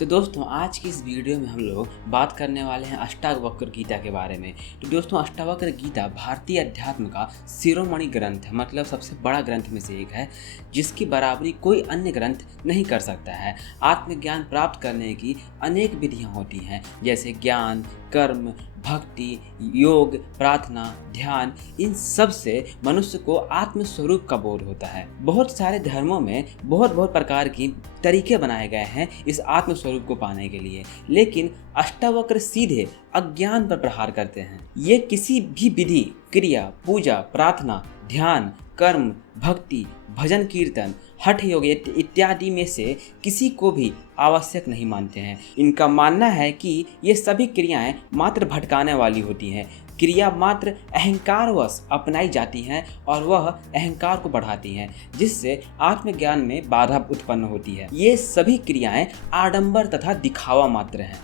तो दोस्तों आज की इस वीडियो में हम लोग बात करने वाले हैं अष्टावक्र गीता के बारे में। तो दोस्तों अष्टावक्र गीता भारतीय अध्यात्म का शिरोमणि ग्रंथ है, मतलब सबसे बड़ा ग्रंथ में से एक है जिसकी बराबरी कोई अन्य ग्रंथ नहीं कर सकता है। आत्मज्ञान प्राप्त करने की अनेक विधियां होती हैं, जैसे ज्ञान, कर्म, भक्ति, योग, प्रार्थना, ध्यान। इन सब से मनुष्य को आत्मस्वरूप का बोध होता है। बहुत सारे धर्मों में बहुत प्रकार की तरीके बनाए गए हैं इस आत्मस्वरूप को पाने के लिए, लेकिन अष्टावक्र सीधे अज्ञान पर प्रहार करते हैं। ये किसी भी विधि, क्रिया, पूजा, प्रार्थना, ध्यान, कर्म, भक्ति, भजन कीर्तन, हठ योग इत्यादि में से किसी को भी आवश्यक नहीं मानते हैं। इनका मानना है कि ये सभी क्रियाएं मात्र भटकाने वाली होती हैं। क्रिया मात्र अहंकारवश अपनाई जाती हैं और वह अहंकार को बढ़ाती हैं, जिससे आत्मज्ञान में बाधा उत्पन्न होती है। ये सभी क्रियाएं आडंबर तथा दिखावा मात्र हैं,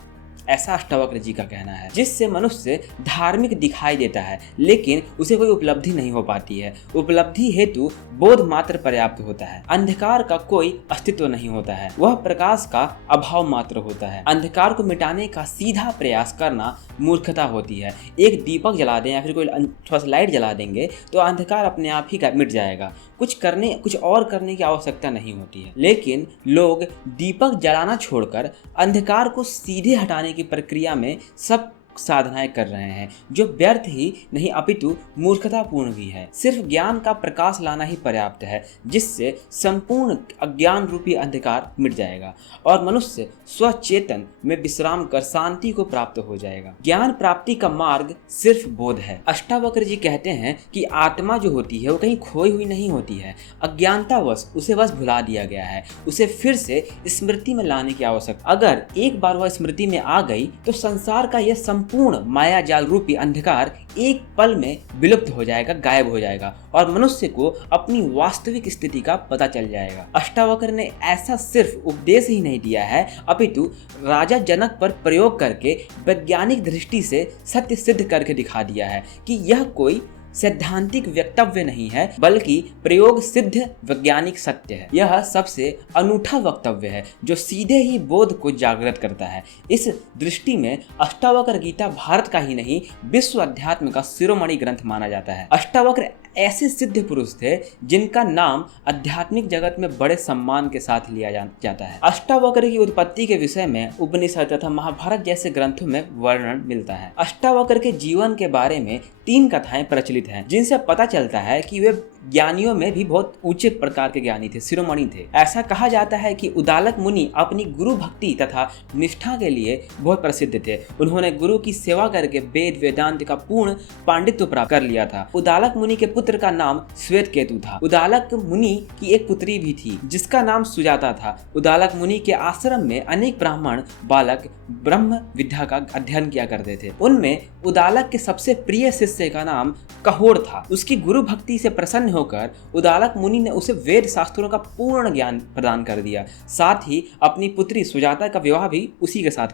ऐसा अष्टावक्र जी का कहना है, जिससे मनुष्य धार्मिक दिखाई देता है लेकिन उसे कोई उपलब्धि नहीं हो पाती है। उपलब्धि हेतु बोध मात्र पर्याप्त होता है। अंधकार का कोई अस्तित्व नहीं होता है, वह प्रकाश का अभाव मात्र होता है। अंधकार को मिटाने का सीधा प्रयास करना मूर्खता होती है। एक दीपक जला दें या फिर कोई थोड़ा सा लाइट जला देंगे तो अंधकार अपने आप ही मिट जाएगा। कुछ और करने की आवश्यकता नहीं होती है, लेकिन लोग दीपक जलाना छोड़कर अंधकार को सीधे हटाने की प्रक्रिया में सब साधनाएं कर रहे हैं, जो व्यर्थ ही नहीं अपितु मूर्खतापूर्ण भी है। सिर्फ ज्ञान का प्रकाश लाना ही पर्याप्त है, जिससे संपूर्ण अज्ञान रूपी अंधकार मिट जाएगा और मनुष्य स्वचेतन में विश्राम कर शांति को प्राप्त हो जाएगा। ज्ञान प्राप्ति का मार्ग सिर्फ बोध है। अष्टावक्र जी कहते हैं कि आत्मा जो होती है वो कहीं खोई हुई नहीं होती है। अज्ञानतावश उसे बस भुला दिया गया है, उसे फिर से स्मृति में लाने की आवश्यकता। अगर एक बार वह स्मृति में आ गई तो संसार का यह पूर्ण माया जाल रूपी अंधकार एक पल में विलुप्त हो जाएगा, गायब हो जाएगा और मनुष्य को अपनी वास्तविक स्थिति का पता चल जाएगा। अष्टावक्र ने ऐसा सिर्फ उपदेश ही नहीं दिया है, अपितु राजा जनक पर प्रयोग करके वैज्ञानिक दृष्टि से सत्य सिद्ध करके दिखा दिया है कि यह कोई सैद्धांतिक वक्तव्य नहीं है, बल्कि प्रयोग सिद्ध वैज्ञानिक सत्य है। यह सबसे अनूठा वक्तव्य है जो सीधे ही बोध को जागृत करता है। इस दृष्टि में अष्टावक्र गीता भारत का ही नहीं, विश्व अध्यात्म का शिरोमणि ग्रंथ माना जाता है। अष्टावक्र ऐसे सिद्ध पुरुष थे जिनका नाम आध्यात्मिक जगत में बड़े सम्मान के साथ लिया जाता है। अष्टावक्र की उत्पत्ति के विषय में उपनिषद तथा महाभारत जैसे ग्रंथों में वर्णन मिलता है। अष्टावक्र के जीवन के बारे में 3 कथाएं प्रचलित हैं, जिनसे पता चलता है कि वे ज्ञानियों में भी बहुत ऊंचे प्रकार के ज्ञानी थे, शिरोमणि थे। ऐसा कहा जाता है कि उदालक मुनि अपनी गुरु भक्ति तथा निष्ठा के लिए बहुत प्रसिद्ध थे। उन्होंने गुरु की सेवा करके वेद वेदांत का पूर्ण पांडित्य प्राप्त कर लिया था। उदालक मुनि के पुत्र का नाम श्वेतकेतु था। उदालक मुनि की एक पुत्री भी थी जिसका नाम सुजाता था। उदालक मुनि के आश्रम में अनेक ब्राह्मण बालक ब्रह्म विद्या का अध्ययन किया करते थे। उनमें उदालक के सबसे प्रिय शिष्य का नाम कहोड़ था। उसकी गुरु भक्ति से प्रसन्न होकर उदालक मुनि ने उसे वेद शास्त्रों का पूर्ण ज्ञान प्रदान कर दिया। साथ ही अपनी पुत्री सुजाता का विवाह भी उन्हीं के साथ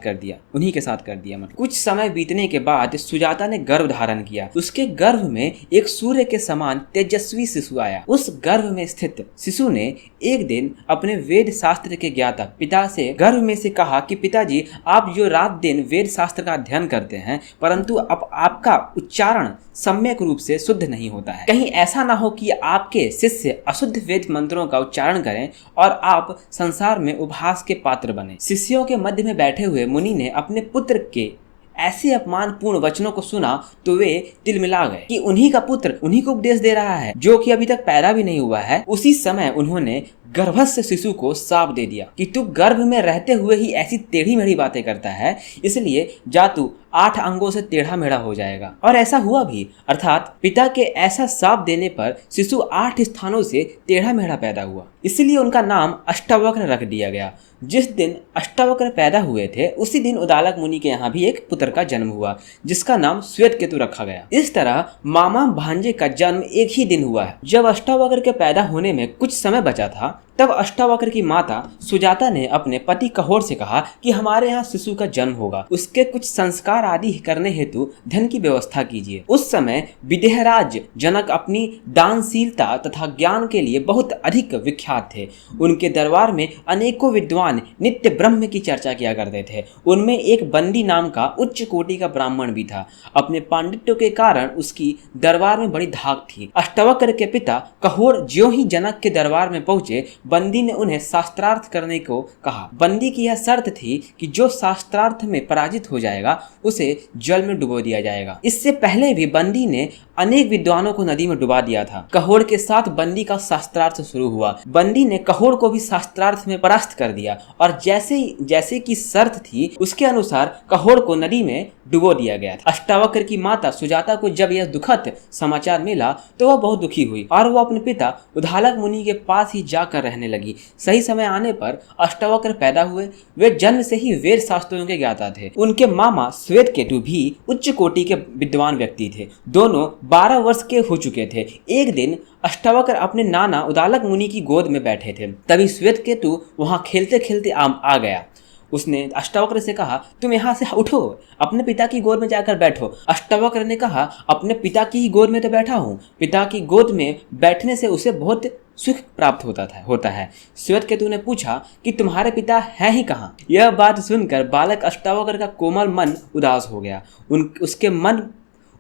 कर दिया। मतलब कुछ समय बीतने के बाद सुजाता ने गर्भ धारण किया। उसके गर्भ में एक सूर्य के समान तेजस्वी शिशु आया। उस गर्भ में स्थित शिशु ने एक दिन अपने वेद शास्त्र के ज्ञाता पिता से गर्भ में से कहा कि पिताजी, आप जो रात दिन वेद शास्त्र का अध्ययन करते हैं, परंतु अब आपका उच्चारण सम्यक रूप से शुद्ध नहीं होता है। कहीं ऐसा ना हो कि आपके शिष्य अशुद्ध वेद मंत्रों का उच्चारण करें और आप संसार में उपहास के पात्र बने। शिष्यों के मध्य में बैठे हुए मुनि ने अपने पुत्र के ऐसे अपमानपूर्ण वचनों को सुना तो वे तिलमिला गए कि उन्हीं का पुत्र उन्हीं को उपदेश दे रहा है जो कि अभी तक पैदा भी नहीं हुआ है। उसी समय उन्होंने गर्भस्थ शिशु को शाप दे दिया कि तू गर्भ में रहते हुए ही ऐसी टेढ़ी मेढ़ी बातें करता है, इसलिए जा तू 8 अंगों से टेढ़ा मेढ़ा हो जाएगा। और ऐसा हुआ भी, अर्थात पिता के ऐसा शाप देने पर शिशु 8 स्थानों से टेढ़ा मेढ़ा पैदा हुआ, इसलिए उनका नाम अष्टावक्र रख दिया गया। जिस दिन अष्टावक्र पैदा हुए थे उसी दिन उदालक मुनि के यहाँ भी एक पुत्र का जन्म हुआ जिसका नाम श्वेतकेतु रखा गया। इस तरह मामा भांजे का जन्म एक ही दिन हुआ है। जब अष्टावक्र के पैदा होने में कुछ समय बचा था तब अष्टावक्र की माता सुजाता ने अपने पति कहोर से कहा कि हमारे यहाँ शिशु का जन्म होगा, उसके कुछ संस्कार आदि करने हेतु धन की व्यवस्था कीजिए। उस समय विदेहराज जनक अपनी दानशीलता तथा ज्ञान के लिए बहुत अधिक विख्यात थे। उनके दरबार में अनेकों विद्वान नित्य ब्रह्म की चर्चा किया करते थे। उनमें एक बंदी नाम का उच्च कोटि का ब्राह्मण भी था। अपने पांडित्य के कारण उसकी दरबार में बड़ी धाक थी। अष्टावक्र के पिता कहोर ज्यों ही जनक के दरबार में पहुंचे, बंदी ने उन्हें शास्त्रार्थ करने को कहा। बंदी की यह शर्त थी कि जो शास्त्रार्थ में पराजित हो जाएगा उसे जल में डुबो दिया जाएगा। इससे पहले भी बंदी ने अनेक विद्वानों को नदी में डुबा दिया था। कहोर के साथ बंदी का शास्त्रार्थ शुरू हुआ। बंदी ने कहोर को भी शास्त्रार्थ में परास्त कर दिया और जैसे की शर्त थी उसके अनुसार कहोर को नदी में डुबो दिया गया था। अष्टावक्र की माता सुजाता को जब यह दुखद समाचार मिला तो वह बहुत दुखी हुई और वह अपने पिता उद्दालक मुनि के पास ही जाकर रहने लगी। सही समय आने पर अष्टावक्र पैदा हुए। वे जन्म से ही वेद शास्त्रों के ज्ञाता थे। उनके मामा श्वेतकेतु भी उच्च कोटि के विद्वान व्यक्ति थे। दोनों 12 वर्ष के हो चुके थे। एक दिन अष्टावक्र अपने नाना उद्दालक मुनि की गोद में बैठे थे। तभी श्वेतकेतु वहां खेलते खेलते आ गया। उसने अष्टावक्र से कहा, तुम यहाँ से उठो, अपने पिता की गोद में जाकर बैठो। अष्टावक्र ने कहा, अपने पिता की ही गोद में तो बैठा हूँ। पिता की गोद में बैठने से उसे बहुत सुख प्राप्त होता है। श्वेतकेतु ने पूछा कि तुम्हारे पिता हैं ही कहाँ? यह बात सुनकर बालक अष्टावक्र का कोमल मन उदास हो गया।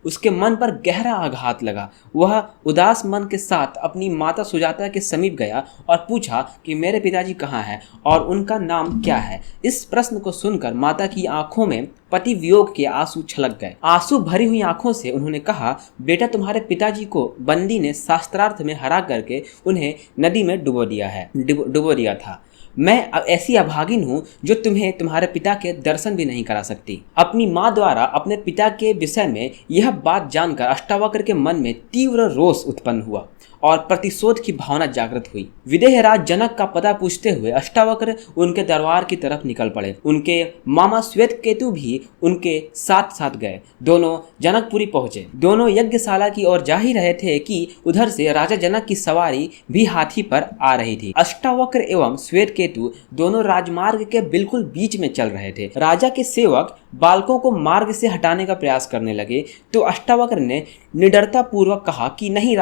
उसके मन पर गहरा आघात लगा। वह उदास मन के साथ अपनी माता सुजाता के समीप गया और पूछा कि मेरे पिताजी कहाँ हैं और उनका नाम क्या है। इस प्रश्न को सुनकर माता की आंखों में पति वियोग के आंसू छलक गए। आंसू भरी हुई आंखों से उन्होंने कहा, बेटा तुम्हारे पिताजी को बंदी ने शास्त्रार्थ में हरा करके उन्हें नदी में डुबो दिया था। मैं ऐसी अभागिन हूँ जो तुम्हें तुम्हारे पिता के दर्शन भी नहीं करा सकती। अपनी माँ द्वारा अपने पिता के विषय में यह बात जानकर अष्टावक्र के मन में तीव्र रोष उत्पन्न हुआ और प्रतिशोध की भावना जागृत हुई। विदेहराज जनक का पता पूछते हुए अष्टावक्र उनके दरबार की तरफ निकल पड़े। उनके मामा श्वेतकेतु भी उनके साथ साथ गए। दोनों जनकपुरी पहुंचे। दोनों यज्ञशाला की ओर जा ही रहे थे कि उधर से राजा जनक की सवारी भी हाथी पर आ रही थी। अष्टावक्र एवं श्वेतकेतु दोनों राजमार्ग के बिल्कुल बीच में चल रहे थे। राजा के सेवक बालकों को मार्ग से हटाने का प्रयास करने लगे तो अष्टावक्र ने निडरता पूर्वक कहा कि नहीं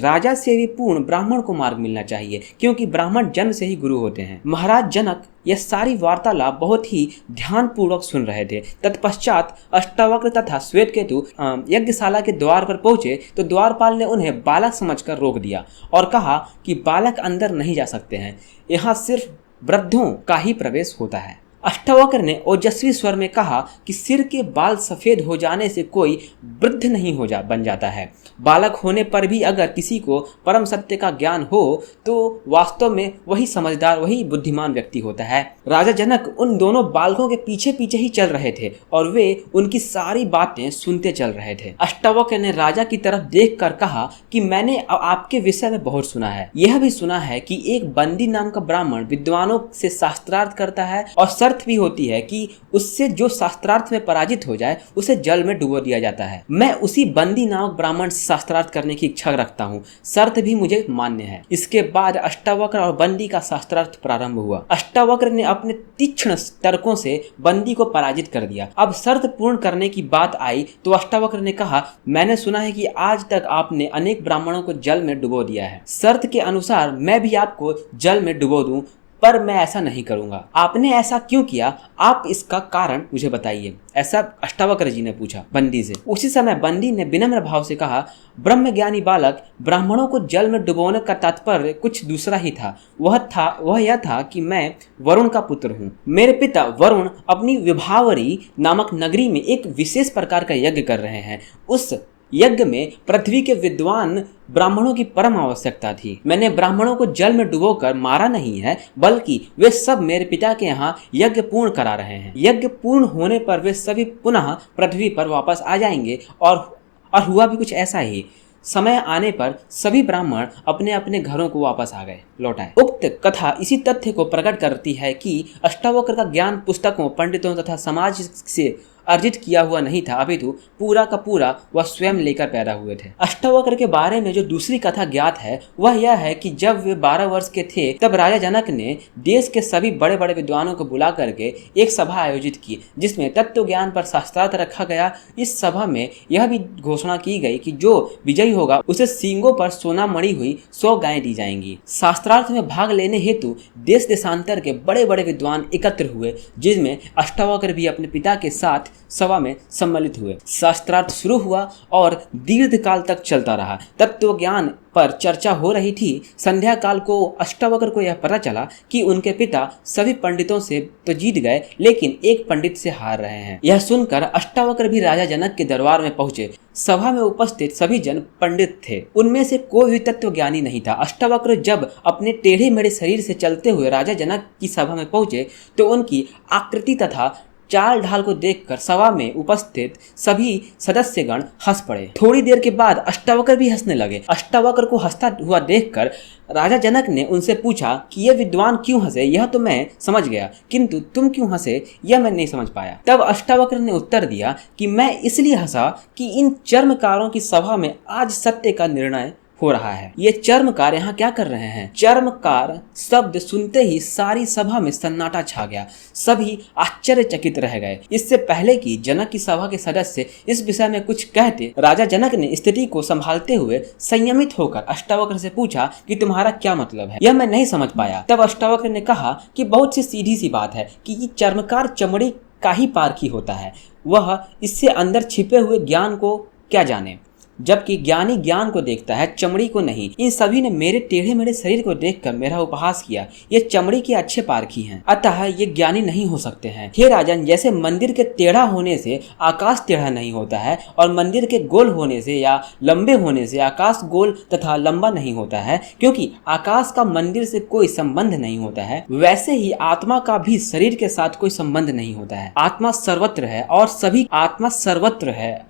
राजा से भी पूर्ण ब्राह्मण को मार्ग मिलना चाहिए, क्योंकि ब्राह्मण जन्म से ही गुरु होते हैं। महाराज जनक यह सारी वार्तालाप बहुत ही ध्यान पूर्वक सुन रहे थे। तत्पश्चात अष्टावक्र तथा श्वेतकेतु यज्ञशाला के द्वार पर पहुंचे तो द्वारपाल ने उन्हें बालक समझकर रोक दिया और कहा कि बालक अंदर नहीं जा सकते हैं, यहाँ सिर्फ वृद्धों का ही प्रवेश होता है। अष्टावक्र ने ओजस्वी स्वर में कहा कि सिर के बाल सफेद हो जाने से कोई वृद्ध नहीं बन जाता है। बालक होने पर भी अगर किसी को परम सत्य का ज्ञान हो तो वास्तव में वही समझदार, वही बुद्धिमान व्यक्ति होता है। राजा जनक उन दोनों बालकों के पीछे पीछे ही चल रहे थे और वे उनकी सारी बातें सुनते चल रहे थे। अष्टावक्र ने राजा की तरफ देखकर कहा कि मैंने आपके विषय में बहुत सुना है। यह भी सुना है कि एक बंदी नाम का ब्राह्मण विद्वानों से शास्त्रार्थ करता है और शर्त भी होती है कि उससे जो शास्त्रार्थ में पराजित हो जाए उसे जल में डुबो दिया जाता है। मैं उसी बंदी नामक ब्राह्मण से शास्त्रार्थ करने की इच्छा रखता हूँ। शर्त भी मुझे मान्य है। इसके बाद अष्टावक्र और बंदी का शास्त्रार्थ प्रारंभ हुआ। अष्टावक्र ने अपने तीक्ष्ण तर्कों से बंदी को पराजित कर दिया। अब शर्त पूर्ण करने की बात आई तो अष्टावक्र ने कहा, मैंने सुना है कि आज तक आपने अनेक ब्राह्मणों को जल में डुबो दिया है। शर्त के अनुसार मैं भी आपको जल में डुबो दूं, पर मैं ऐसा नहीं करूंगा। आपने ऐसा क्यों किया? आप इसका कारण मुझे बताइए, ऐसा अष्टावक्र जी ने पूछा बंदी से। उसी समय बंदी ने विनम्र भाव से कहा, ब्रह्मज्ञानी बालक, ब्राह्मणों को जल में डुबोने का तात्पर्य कुछ दूसरा ही था। वह यह था कि मैं वरुण का पुत्र हूँ। मेरे पिता वरुण अपनी विभावरी नामक नगरी में एक विशेष प्रकार का यज्ञ कर रहे हैं। उस यज्ञ में पृथ्वी के विद्वान ब्राह्मणों की परम आवश्यकता थी। मैंने ब्राह्मणों को जल में डुबोकर मारा नहीं है, बल्कि वे सब मेरे पिता के यहाँ यज्ञ पूर्ण करा रहे हैं। यज्ञ पूर्ण होने पर वे सभी पुनः पृथ्वी पर वापस आ जाएंगे और हुआ भी कुछ ऐसा ही। समय आने पर सभी ब्राह्मण अपने अपने घरों को वापस आ गए, लौट आए। उक्त कथा इसी तथ्य को प्रकट करती है कि अष्टावक्र का ज्ञान पुस्तकों, पंडितों तथा समाज से अर्जित किया हुआ नहीं था, अपितु पूरा का पूरा वह स्वयं लेकर पैदा हुए थे। अष्टावक्र के बारे में जो दूसरी कथा ज्ञात है वह यह है कि जब वे 12 वर्ष के थे तब राजा जनक ने देश के सभी बड़े बड़े विद्वानों को बुला करके एक सभा आयोजित की, जिसमें तत्व ज्ञान पर शास्त्रार्थ रखा गया। इस सभा में यह भी घोषणा की गई कि जो विजयी होगा उसे सींगों पर सोना मड़ी हुई 100 गायें दी जाएंगी। शास्त्रार्थ में भाग लेने हेतु देश देशांतर के बड़े बड़े विद्वान एकत्र हुए, जिसमें अष्टावक्र भी अपने पिता के साथ सभा में सम्मिलित हुए। शास्त्रार्थ शुरू हुआ और दीर्घ काल तक चलता रहा। तत्व ज्ञान पर चर्चा हो रही थी। संध्या काल को अष्टावक्र को यह पता चला कि उनके पिता सभी पंडितों से तो जीत गए, लेकिन एक पंडित से हार रहे हैं। यह सुनकर अष्टावक्र भी राजा जनक के दरबार में पहुंचे। सभा में उपस्थित सभी जन पंडित थे, उनमें से कोई भी तत्व ज्ञानी नहीं था। अष्टावक्र जब अपने टेढ़े मेढ़े शरीर से चलते हुए राजा जनक की सभा में पहुंचे तो उनकी आकृति तथा चाल ढाल को देखकर सभा में उपस्थित सभी सदस्यगण हंस पड़े। थोड़ी देर के बाद अष्टावक्र भी हंसने लगे। अष्टावक्र को हंसता हुआ देखकर राजा जनक ने उनसे पूछा कि ये विद्वान क्यों हंसे, यह तो मैं समझ गया, किंतु तुम क्यों हंसे यह मैं नहीं समझ पाया। तब अष्टावक्र ने उत्तर दिया कि मैं इसलिए हंसा कि इन चर्मकारों की सभा में आज सत्य का निर्णय हो रहा है। ये चर्मकार यहाँ क्या कर रहे हैं? चर्मकार शब्द सुनते ही सारी सभा में सन्नाटा छा गया। सभी आश्चर्यचकित रह गए। इससे पहले कि जनक की सभा के सदस्य इस विषय में कुछ कहते, राजा जनक ने स्थिति को संभालते हुए संयमित होकर अष्टावक्र से पूछा कि तुम्हारा क्या मतलब है, यह मैं नहीं समझ पाया। तब अष्टावक्र ने कहा कि बहुत सी सीधी सी बात है कि ये चर्मकार चमड़ी का ही पारखी होता है, वह इससे अंदर छिपे हुए ज्ञान को क्या जाने, जबकि ज्ञानी ज्ञान को देखता है, चमड़ी को नहीं। इन सभी ने मेरे टेढ़े मेढ़े शरीर को देखकर मेरा उपहास किया। ये चमड़ी के अच्छे पारखी हैं, अतः ये ज्ञानी नहीं हो सकते हैं। हे राजन, जैसे मंदिर के टेढ़ा होने से आकाश टेढ़ा नहीं होता है और मंदिर के गोल होने से या लंबे होने से आकाश गोल तथा लंबा नहीं होता है, क्योंकि आकाश का मंदिर से कोई संबंध नहीं होता है, वैसे ही आत्मा का भी शरीर के साथ कोई संबंध नहीं होता है। आत्मा सर्वत्र है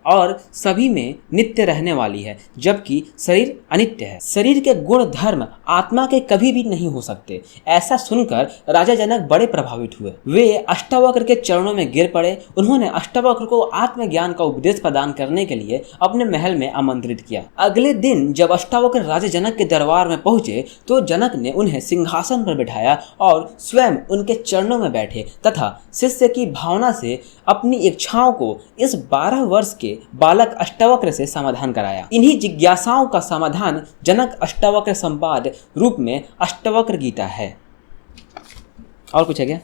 और सभी में नित्य रहने वाली है, जबकि शरीर अनित्य है। शरीर के गुण धर्म आत्मा के कभी भी नहीं हो सकते। ऐसा सुनकर राजा जनक बड़े प्रभावित हुए। वे अष्टावक्र के चरणों में गिर पड़े। उन्होंने अष्टावक्र को आत्मज्ञान का उपदेश प्रदान करने के लिए अपने महल में आमंत्रित किया। अगले दिन जब अष्टावक्र राजा जनक के दरबार में पहुंचे तो जनक ने उन्हें सिंहासन पर बिठाया और स्वयं उनके चरणों में बैठे तथा शिष्य की भावना से अपनी इच्छाओं को इस 12 वर्ष के बालक अष्टावक्र से समाधान कराया। इन्हीं जिज्ञासाओं का समाधान जनक अष्टावक्र संवाद रूप में अष्टावक्र गीता है। और कुछ है क्या?